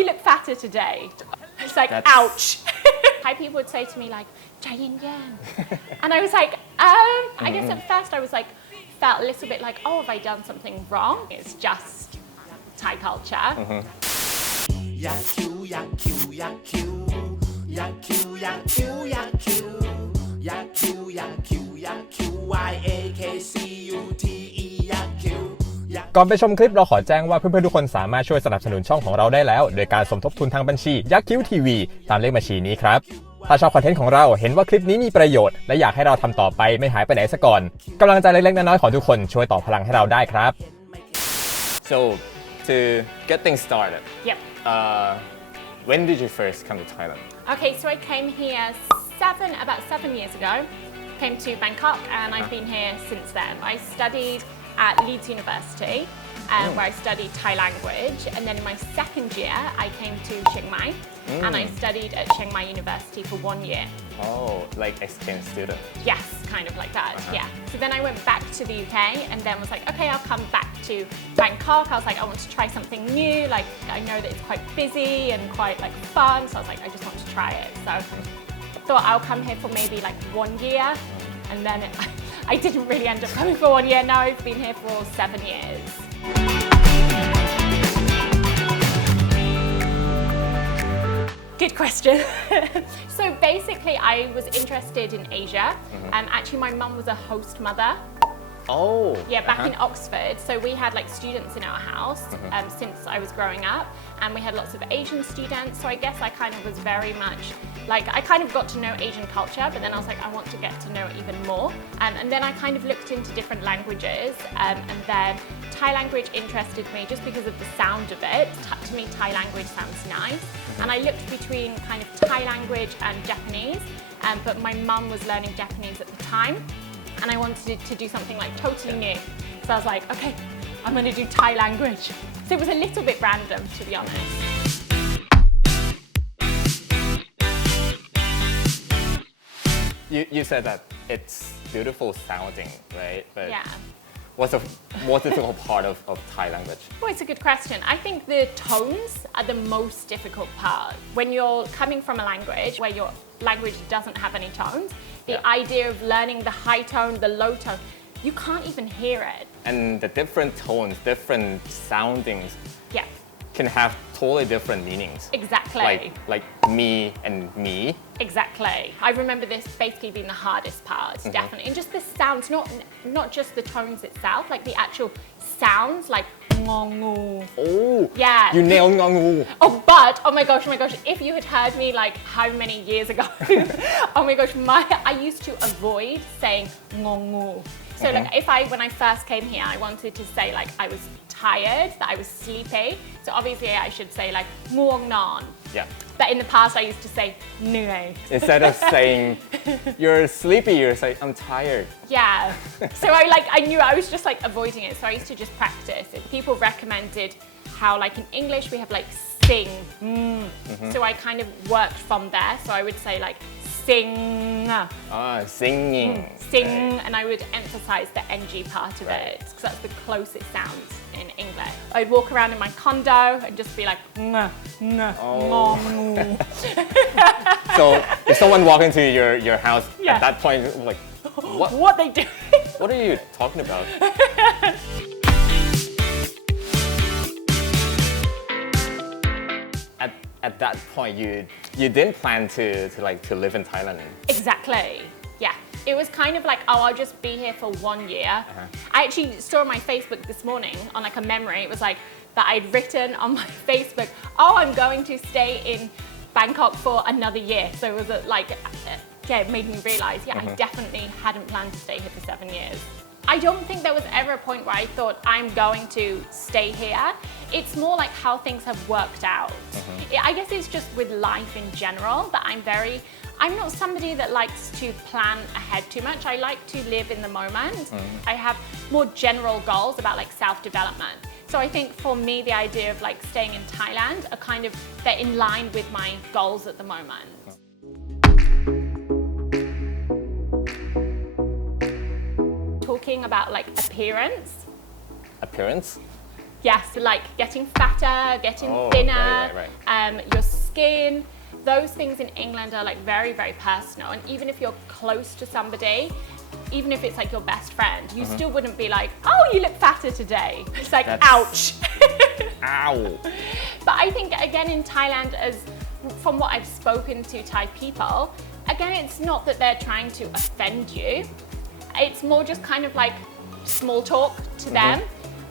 you look fatter today. It's like, ouch. Thai people would say to me like, ใจเย็น and I was like, I guess at first I was like, felt a little bit like, oh, have I done something wrong? It's just Thai culture.ก่อนไปชมคลิปเราขอแจ้งว่าเพื่อนๆทุกคนสามารถช่วยสนับสนุนช่องของเราได้แล้วโดยการสมทบทุนทางบัญชียักษ์คิ้วทีวีตามเลขบัญชีนี้ครับถ้าชอบคอนเทนต์ของเราเห็นว่าคลิปนี้มีประโยชน์และอยากให้เราทำต่อไปไม่หายไปไหนซะก่อนกำลังใจเล็กๆน้อยๆของทุกคนช่วยต่อพลังให้เราได้ครับ So to get things started Yep. When did you first come to Thailand? Okay, so I came here about 7 years ago. Came to Bangkok and I've been here since then. I studied at Leeds University where I studied Thai language, and then in my second year I came to Chiang Mai and I studied at Chiang Mai University for 1 year. Oh, like exchange student. Yes, kind of like that, yeah. So then I went back to the UK and then was like, okay, I'll come back to Bangkok. I was like, I want to try something new. Like, I know that it's quite busy and quite like fun. So I was like, I just want to try it. So I thought I'll come here for maybe like 1 year. And then I didn't really end up coming for 1 year. Now I've been here for 7 years. Good question. So basically, I was interested in Asia. Actually, my mum was a host mother. Oh. Yeah, back in Oxford. So we had like students in our house since I was growing up, and we had lots of Asian students. So I guess I kind of was very much like I kind of got to know Asian culture, but then I was like, I want to get to know it even more. And then I kind of looked into different languages, and then Thai language interested me just because of the sound of it. To me, Thai language sounds nice. And I looked between kind of Thai language and Japanese, but my mum was learning Japanese at the time. And I wanted to do something like totally new. So I was like, okay, I'm going to do Thai language. So it was a little bit random, to be honest. You said that it's beautiful sounding, right? But Yeah. what's the difficult part of Thai language? Well, it's a good question. I think the tones are the most difficult part. When you're coming from a language where your language doesn't have any tones, the idea of learning the high tone, the low tone, you can't even hear it. And the different tones, different soundings Yeah, can have totally different meanings. exactly. Like me and me. Exactly. I remember this basically being the hardest part, definitely. And just the sounds, not just the tones itself, like the actual sounds, like ngongu. Oh. Yeah. You nailed ngongu. Oh, but oh my gosh, if you had heard me like how many years ago, oh my gosh, I used to avoid saying ngongu. So like when I first came here, I wanted to say like I was tired, that I was sleepy. So obviously I should say like nguong non. Yeah. But in the past I used to say nuay. Instead of saying you're sleepy, you're saying I'm tired. Yeah. So I knew I was just like avoiding it. So I used to just practice. And people recommended how like in English we have like sing. So I kind of worked from there. So I would say like sing. Singing. Sing, and I would emphasize the ng part of it because that's the closest sound in English. I'd walk around in my condo and just be like, nga, nga, ngong. So if someone walked into your house Yeah. at that point, like, What they do? what are you talking about? At that point, you didn't plan to live in Thailand. Exactly. Yeah. It was kind of like, oh, I'll just be here for 1 year. I actually saw on my Facebook this morning on like a memory. It was like that I'd written on my Facebook, oh, I'm going to stay in Bangkok for another year. So it was it made me realize, I definitely hadn't planned to stay here for 7 years. I don't think there was ever a point where I thought I'm going to stay here. It's more like how things have worked out. I guess it's just with life in general that I'm not somebody that likes to plan ahead too much. I like to live in the moment. I have more general goals about like self-development. So I think for me, the idea of like staying in Thailand are kind of, they're in line with my goals at the moment. Talking about like appearance. Appearance? Yes, like getting fatter, getting Oh, thinner, right. Your skin. Those things in England are like very, very personal. And even if you're close to somebody, even if it's like your best friend, you still wouldn't be like, oh, you look fatter today. It's like, ouch. Ow. But I think, again, in Thailand, as from what I've spoken to Thai people, again, it's not that they're trying to offend you. It's more just kind of like small talk to them.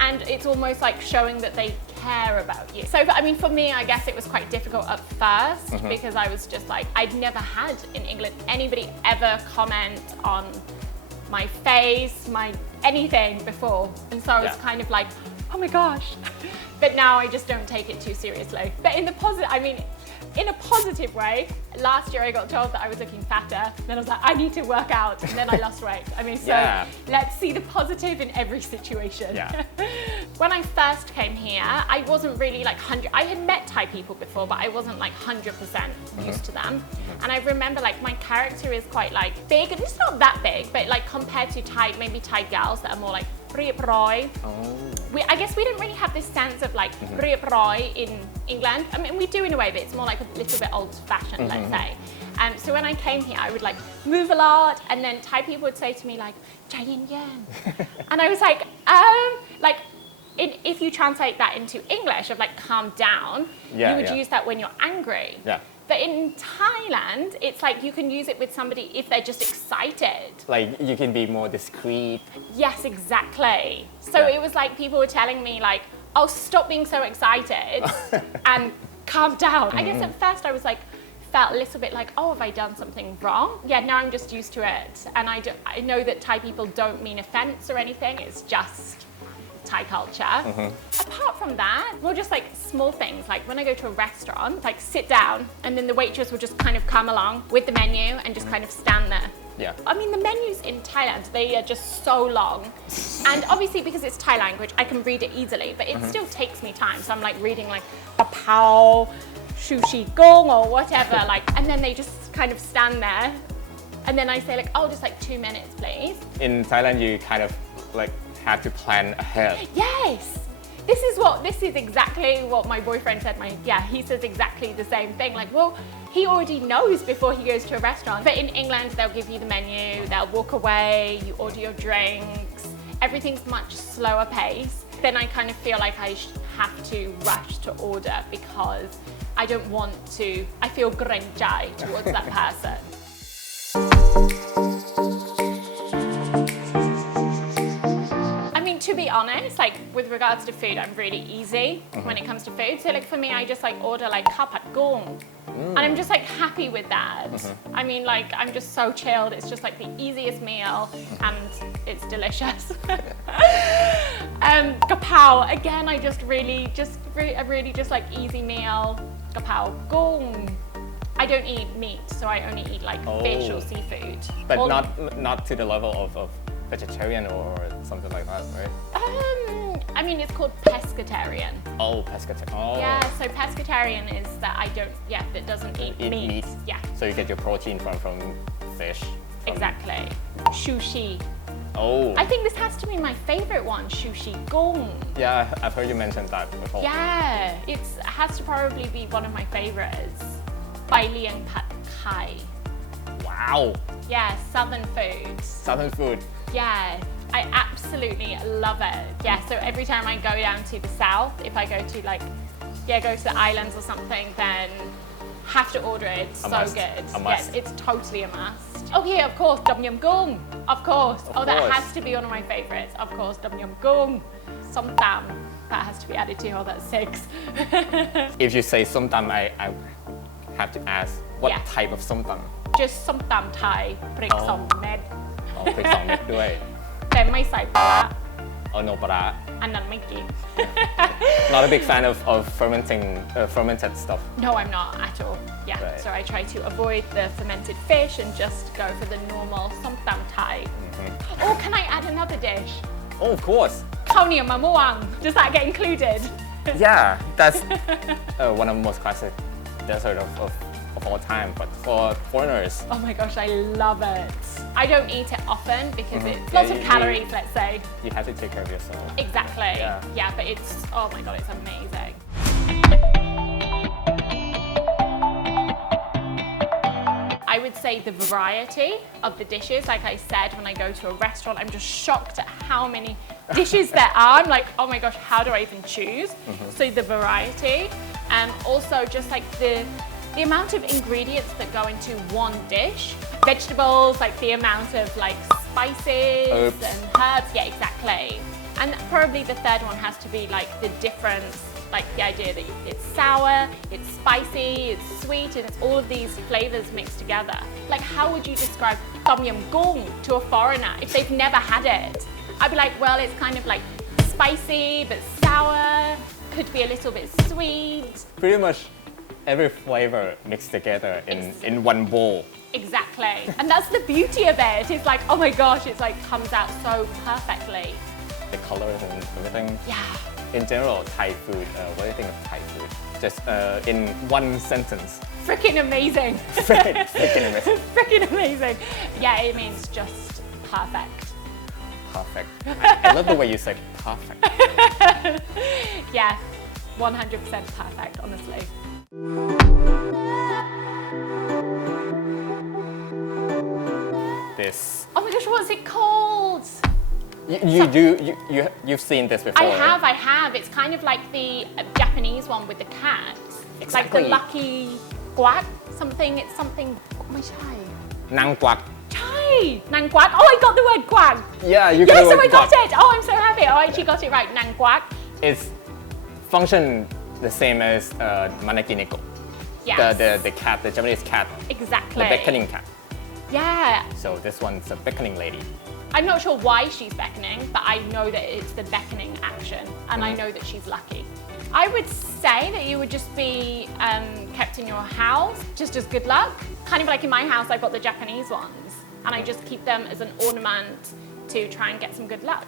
And it's almost like showing that they care about you. So, I mean, for me, I guess it was quite difficult at first because I was just like, I'd never had in England anybody ever comment on my face, my anything before. And so I was kind of like, oh my gosh. But now I just don't take it too seriously. But in the positive, I mean, in a positive way, last year I got told that I was looking fatter. Then I was like, I need to work out. And then I lost weight. I mean, so let's see the positive in every situation. Yeah. When I first came here, I wasn't really like 100. I had met Thai people before, but I wasn't like 100% used to them. And I remember like my character is quite like big. And it's not that big, but like compared to maybe Thai girls that are more like เรียบร้อย I guess we didn't really have this sense of like เรียบร้อย in England. I mean, we do in a way, but it's more like a little bit old-fashioned, let's say. So when I came here, I would like move a lot, and then Thai people would say to me like ใจเย็นๆ and I was like if you translate that into English of like calm down, you would use that when you're angry. Yeah. But in Thailand, it's like you can use it with somebody if they're just excited. Like you can be more discreet. Yes, exactly. So it was like people were telling me like, oh, stop being so excited and calm down. I guess at first I was like, felt a little bit like, oh, have I done something wrong? Yeah, now I'm just used to it. And I know that Thai people don't mean offense or anything. It's just Thai culture. Apart from that, more just like small things. Like when I go to a restaurant, like sit down and then the waitress will just kind of come along with the menu and just kind of stand there. Yeah. I mean, the menus in Thailand, they are just so long. And obviously because it's Thai language, I can read it easily, but it still takes me time. So I'm like reading like papao, sushi gong or whatever, like, and then they just kind of stand there. And then I say like, oh, just like 2 minutes, please. In Thailand, you kind of like have to plan ahead. Yes. This is exactly what my boyfriend said. He says exactly the same thing. Like, well, he already knows before he goes to a restaurant. But in England, they'll give you the menu, they'll walk away, you order your drinks. Everything's much slower pace. Then I kind of feel like I have to rush to order because I don't want to, I feel เกรงใจ towards that person. To be honest, like with regards to food, I'm really easy when it comes to food. So like for me, I just like order like ข้าวผัดกุ้ง and I'm just like happy with that. I mean, like I'm just so chilled. It's just like the easiest meal and it's delicious. กะเพรา again, I just really just like easy meal. กะเพรากุ้ง I don't eat meat, so I only eat like fish or seafood. But not to the level of vegetarian or something like that, right? I mean, it's called pescatarian. Oh, pescatarian. Oh. Yeah, so pescatarian is that that doesn't eat meat. Yeah. So you get your protein from fish. Exactly. Sushi. Oh. I think this has to be my favorite one, sushi gong. Yeah, I've heard you mention that before. Yeah, it has to probably be one of my favorites. Bai liang pad khai. Wow. Yeah, southern food. Southern food. Yeah, I absolutely love it. Yeah, so every time I go down to the south, if I go to go to the islands or something, then have to order it. It's so good. Yes, it's totally a must. Oh yeah, of course, Tom Yum Goong. Of course. That has to be one of my favorites. Of course, Tom Yum Goong. Som Tam. That has to be added to. Oh, that's 6. If you say som tam, I have to ask what type of som tam? Just som tam Thai. พริก2 เม็ด พริก2 เม็ดด้วย แต่ไม่ใส่ปลาร้า Oh, no ปลาร้า อันนั้นไม่กิน Not a big fan of fermented stuff. No, I'm not at all. Yeah, Right. so I try to avoid the fermented fish and just go for the normal som tam Thai. Oh, can I add another dish? Oh, of course. ข้าวเหนียวมะม่วง Does that get included? Yeah, that's one of the most classic dessert of of all time, but for foreigners, Oh my gosh, I love it. I don't eat it often because it's Yeah, lots of you- calories, let's say. you have to take care of yourself. Exactly. Yeah. But it's, oh my god, it's amazing. I would say the variety of the dishes, like I said, when I go to a restaurant, I'm just shocked at how many dishes there are. I'm like, oh my gosh, how do I even choose? So the variety, and also just like the amount of ingredients that go into one dish. Vegetables, like the amount of like spices Herbs. and herbs. Yeah, exactly. And probably the third one has to be like the difference, like the idea that it's sour, it's spicy, it's sweet, and it's all of these flavors mixed together. Like, how would you describe tom yum goong to a foreigner if they've never had it? I'd be like, well, it's kind of like spicy but sour, could be a little bit sweet. Pretty much every flavor mixed together in one bowl. Exactly. And that's the beauty of it. It's like, oh my gosh, it's like comes out so perfectly. The colors and everything. Yeah. In general, Thai food, what do you think of Thai food? Just in one sentence. Freaking amazing. Freaking amazing. Freaking amazing. Yeah, it means just perfect. Perfect. I love the way you say perfect. Yeah, 100% perfect, honestly. This. Oh my gosh, what's it called? You've seen this before. I have. It's kind of like the Japanese one with the cat. It's like Exactly. the lucky guac something. It's something. Oh my chai. Nang guac. Chai. Nang guac. Oh, I got the word guac. Yeah, you Yes, got the so word I got guac. it. Oh, I'm so happy. Oh, I actually got it right. Nang guac. It's function the same as manakineko. Yes. The cat, the Japanese cat, Exactly. the beckoning cat. Yeah. So this one's a beckoning lady. I'm not sure why she's beckoning, but I know that it's the beckoning action, and I know that she's lucky. I would say that you would just be kept in your house, just as good luck. Kind of like in my house, I've got the Japanese ones, and I just keep them as an ornament to try and get some good luck.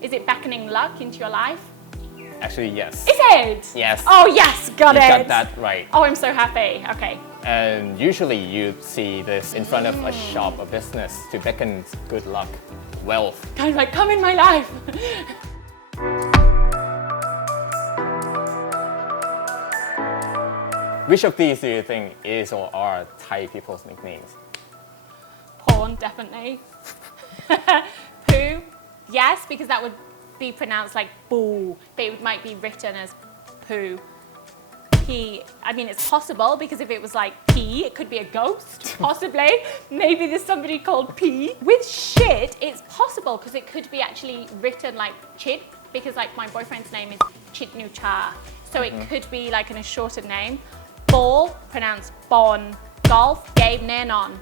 Is it beckoning luck into your life? Actually, yes. Is it? Yes. Oh yes, got You it. got that right. Oh, I'm so happy. Okay. And usually you see this in front of a shop, a business, to beckon good luck, wealth. Kind of like, come in my life. Which of these do you think is or are Thai people's nicknames? Porn, definitely. Poo, yes, because that would be pronounced like boo, but it might be written as poo. P, I mean, it's possible because if it was like P, it could be a ghost, possibly. Maybe there's somebody called P. With shit, it's possible because it could be actually written like Chid, because like my boyfriend's name is Chidnucha. So it could be like in a shorter name. Ball, pronounced bon. Golf, Gabe Nanon.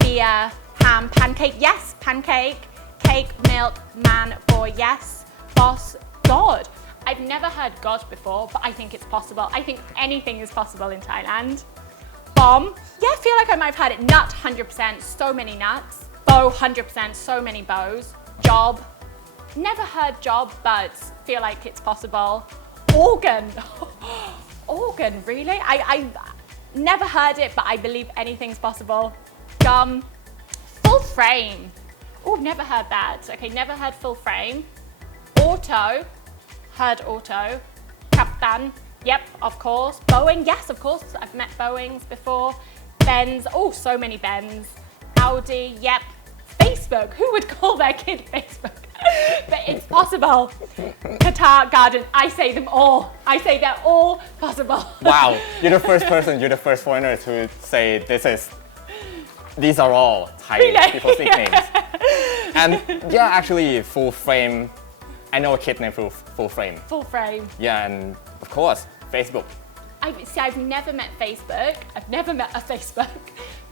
Beer, ham, pancake, yes, pancake. Cake, milk, man, boy, yes. Boss, God. I've never heard God before, but I think it's possible. I think anything is possible in Thailand. Bomb, yeah, I feel like I might have heard it. Nut, 100%, so many nuts. Bow, 100%, so many bows. Job, never heard job, but feel like it's possible. Organ, organ, really? I never heard it, but I believe anything's possible. Gum, full frame. Oh, never heard that. Okay, never heard full frame. Auto, heard auto. Captain, yep, of course. Boeing, yes, of course. I've met Boeings before. Benz, oh, so many Benz. Audi, yep. Facebook, who would call their kid Facebook? But it's possible. Qatar Garden, I say them all. I say they're all possible. Wow, you're the first person, you're the first foreigner to say these are all Thai Really? people's nicknames. And yeah, actually, full frame. I know a kid named Full Frame. Full frame. Yeah, and of course, Facebook. I've never met Facebook. I've never met a Facebook,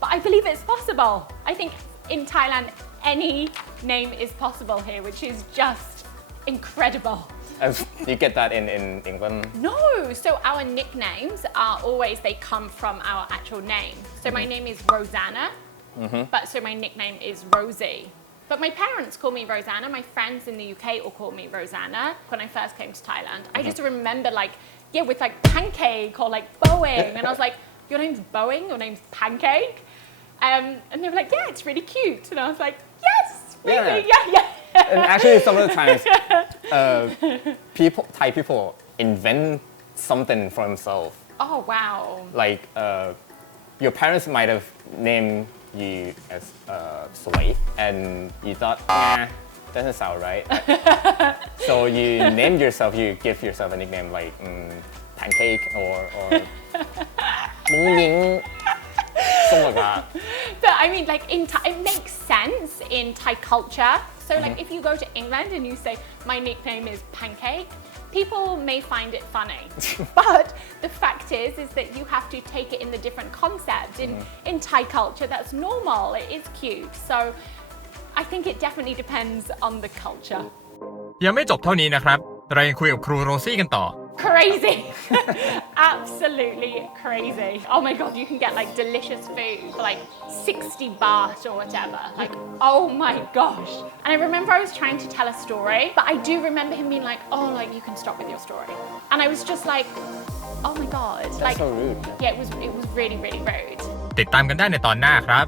but I believe it's possible. I think in Thailand, any name is possible here, which is just incredible. And you get that in England? No, so our nicknames are always, they come from our actual name. So my name is Rosanna, but so my nickname is Rosie. But my parents call me Rosanna. My friends in the UK all call me Rosanna. When I first came to Thailand, I just remember like, yeah, with like pancake or like Boeing. And I was like, your name's Boeing, your name's Pancake. And they were like, yeah, it's really cute. And I was like, yes, really, yeah. And actually, some of the times, Thai people invent something for themselves. Oh, wow. Like your parents might have named you as Soy, and you thought, nah, doesn't sound right. So you named yourself. You give yourself a nickname like Pancake or Mung Ying, something like that. But I mean, like in Thai, it makes sense in Thai culture. So like if you go to England and you say, my nickname is Pancake, people may find it funny. But the fact is that you have to take it in the different concept. In Thai culture, that's normal. It is cute. So I think it definitely depends on the culture. ยังไม่จบเท่านี้นะครับเรายังคุยกับครูโรซี่กันต่อ Crazy. Absolutely crazy. Oh my god, you can get like delicious food for like 60 baht or whatever. Like, oh my gosh. And I remember I was trying to tell a story, but I do remember him being like, oh, like you can stop with your story. And I was just like, oh my god. That's like, so rude. Yeah, it was really, really rude. ติดตามกันได้ในตอนหน้าครับ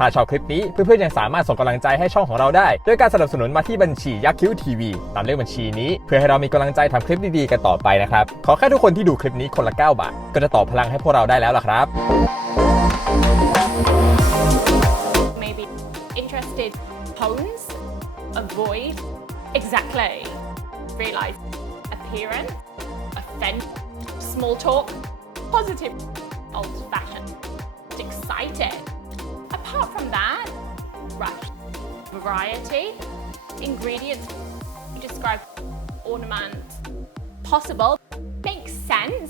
ถ้าชอบคลิปนี้เพื่อนๆยังสามารถส่งกำลังใจให้ช่องของเราได้ด้วยการสนับสนุนมาที่บัญชียักษ์คิ้วทีวีตามเลขบัญชีนี้เพื่อให้เรามีกำลังใจทำคลิปดีๆกันต่อไปนะครับขอแค่ทุกคนที่ดูคลิปนี้คนละ9 บาทก็จะต่อพลังให้พวกเราได้แล้วล่ะครับ Maybe interested tones, avoid, exactly, realize, appearance, offend, small talk, positive, old-fashioned, excited. Apart from that, rush, variety, ingredients, you describe ornament, possible, makes sense.